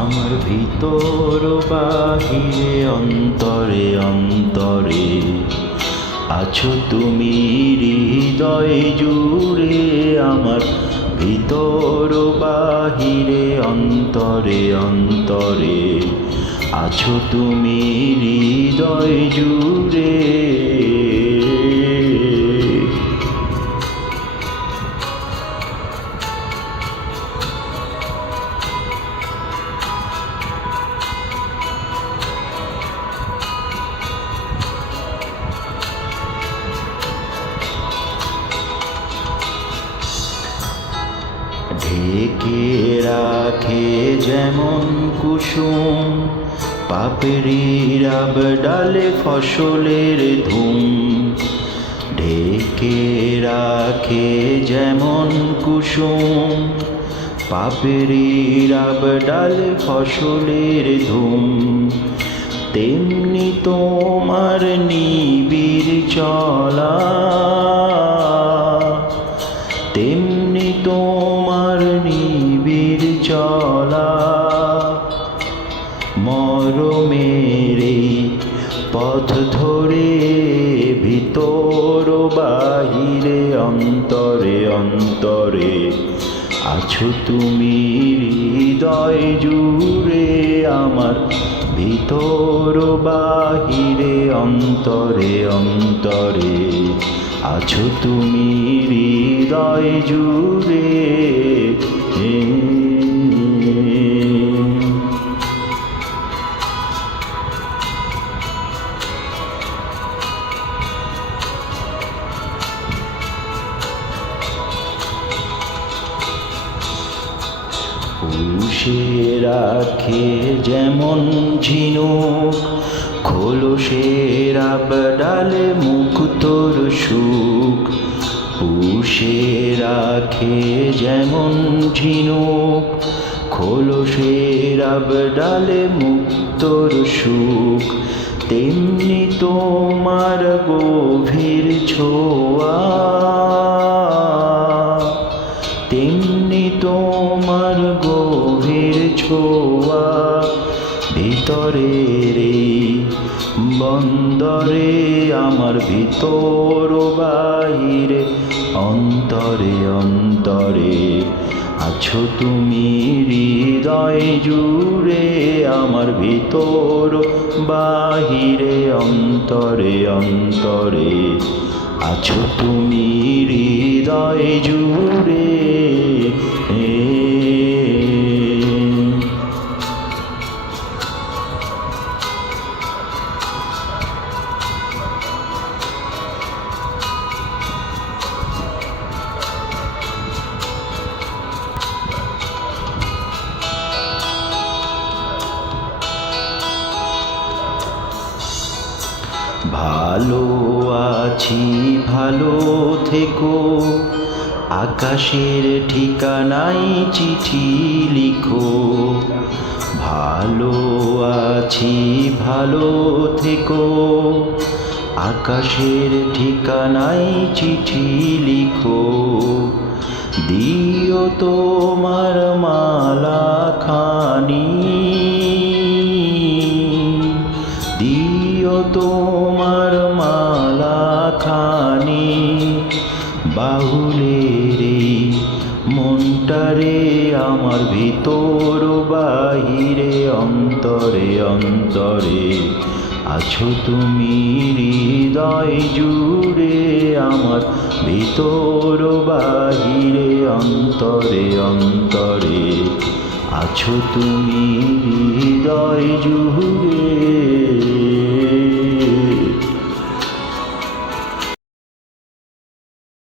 আমার ভিতর বাহিরে অন্তরে অন্তরে আছো তুমি হৃদয় জুড়ে। আমার ভিতর বাহিরে অন্তরে অন্তরে আছো তুমি হৃদয় জুড়ে। ঢেকে রাখে যেমন কুসুম পাপড়ি রাব ডালে ফসলের ধুম। ঢেকে রাখে যেমন কুসুম পাপড়ি রাব ডালে ফসলের ধুম। তেমনি তোমার নিবিড় চলা, তেমনি তোমার নিবিড় চলা। মরমের এই পথ ধরে ভিতর বাহিরে অন্তরে অন্তরে আছো তুমি হৃদয় জুড়ে। আমার ভিতর বাহিরে অন্তরে অন্তরে আছো তুমি হৃদয় জুড়ে। পুষে রাখে যেমন ঝিনুক খোলসের আবডালে মুক্তোর সুখ। পুষে রাখে যেমন ঝিনুক খোলসের আবডালে মুক্তোর সুখ। তেমনি তোমার গভীর ছোঁয়া, তেমনি তোমার গভীর ছোঁয়া। ভিতরের এই বন্দরে আমার ভিতর বাহিরে অন্তরে অন্তরে আছো তুমি হৃদয় জুড়ে। আমার ভিতর বাহিরে অন্তরে অন্তরে আছো তুমি হৃদয় জুড়ে। ভালো আছি ভালো থেকো আকাশের ঠিকানায় চিঠি লিখো। ভালো আছি ভালো থেকো আকাশের ঠিকানায় চিঠি লিখো। দিও তোমার মালা খানি, দিও তোমার মালা খানি। বাহুলের এই মনটারে আমার ভিতর বাহিরে অন্তরে অন্তরে আছো তুমি হৃদয় জুড়ে। আমার ভিতর বাহিরে অন্তরে অন্তরে আছো তুমি হৃদয় জুড়ে।